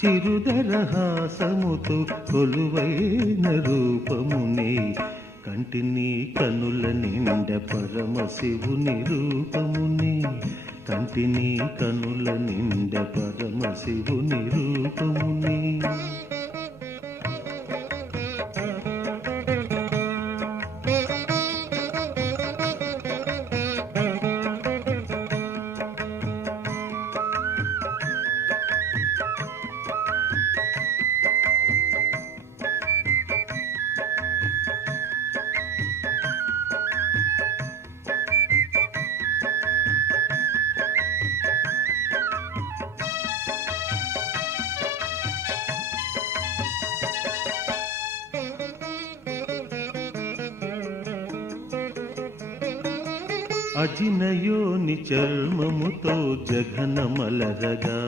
చిరుదరహాసముతో కొలువైన రూపమునే కంటిని కనుల నిండ పరమశివుని రూపమునే కంటిని కనుల నిండ పరమశివుని రూపమునే అజినయోని చర్మముతో జఘనమలరగా